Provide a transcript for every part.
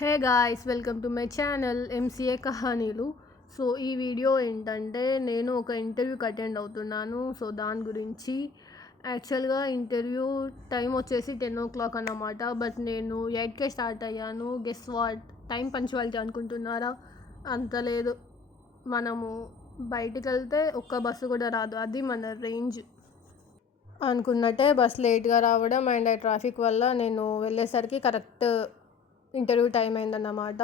Hey guys, welcome to my channel MCA కహానీలు. So ఈ video ఏంటంటే నేను ఒక ఇంటర్వ్యూకి అటెండ్ అవుతున్నాను. సో దాని గురించి యాక్చువల్గా ఇంటర్వ్యూ టైం వచ్చేసి 10 o'clock అన్నమాట. బట్ నేను 8కే స్టార్ట్ అయ్యాను. గెస్ వాట్, టైం పంచువాలిటీ అనుకుంటున్నారా? అంత లేదు. మనము బయటికి వెళ్తే ఒక్క బస్సు కూడా రాదు, అది మన రేంజ్. అనుకున్నట్టే బస్ లేట్గా రావడం అండ్ ట్రాఫిక్ వల్ల నేను వెళ్ళేసరికి కరెక్ట్ ఇంటర్వ్యూ టైం అయిందన్నమాట.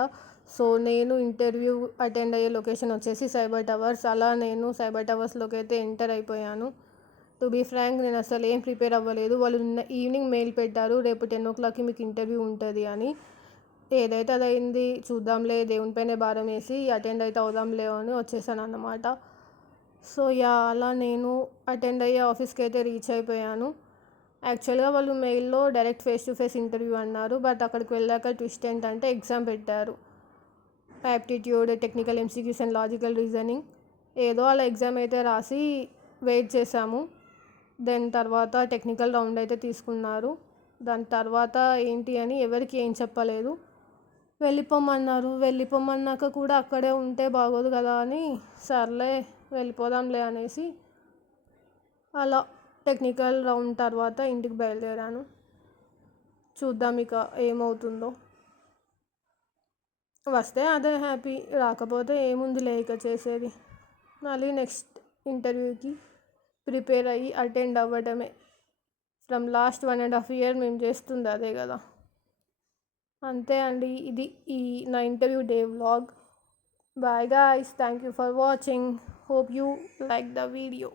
సో నేను ఇంటర్వ్యూ అటెండ్ అయ్యే లొకేషన్ వచ్చేసి సైబర్ టవర్స్. అలా నేను సైబర్ టవర్స్లోకి అయితే ఎంటర్ అయిపోయాను. టు బీ ఫ్రాంక్, నేను అసలు ఏం ప్రిపేర్ అవ్వలేదు. వాళ్ళు నిన్న ఈవినింగ్ మెయిల్ పెట్టారు, రేపు 10 o'clockకి మీకు ఇంటర్వ్యూ ఉంటుంది అని. ఏదైతే అది అయింది, చూద్దాంలే, దేవునిపైనే భారం వేసి అటెండ్ అయితే అవుదాంలే అని వచ్చేసాను అన్నమాట. సో అలా నేను అటెండ్ అయ్యే ఆఫీస్కి అయితే రీచ్ అయిపోయాను. యాక్చువల్గా వాళ్ళు మెయిల్లో direct face to face interview అన్నారు. బట్ అక్కడికి వెళ్ళాక ట్విస్ట్ ఏంటంటే ఎగ్జామ్ పెట్టారు. Aptitude, technical MCQs and logical reasoning. ఏదో అలా ఎగ్జామ్ అయితే రాసి వెయిట్ చేశాము. దెన్ తర్వాత టెక్నికల్ రౌండ్ అయితే తీసుకున్నారు. దాని తర్వాత ఏంటి అని ఎవరికి ఏం చెప్పలేదు. వెళ్ళిపోమన్నారు. వెళ్ళిపోమన్నాక కూడా అక్కడే ఉంటే బాగోదు కదా అని సర్లే వెళ్ళిపోదాంలే అనేసి అలా టెక్నికల్ రౌండ్ తర్వాత ఇంటికి బయలుదేరాను. చూద్దాం ఇక ఏమవుతుందో. వస్తే అదే హ్యాపీ, రాకపోతే ఏముంది లేక చేసేది. మళ్ళీ నెక్స్ట్ ఇంటర్వ్యూకి ప్రిపేర్ అయ్యి అటెండ్ అవ్వడమే. ఫ్రమ్ లాస్ట్ 1.5 year మేము చేస్తుంది అదే కదా. అంతే అండి, ఇది నా interview day vlog. Bye guys, thank you for watching. Hope you like the video.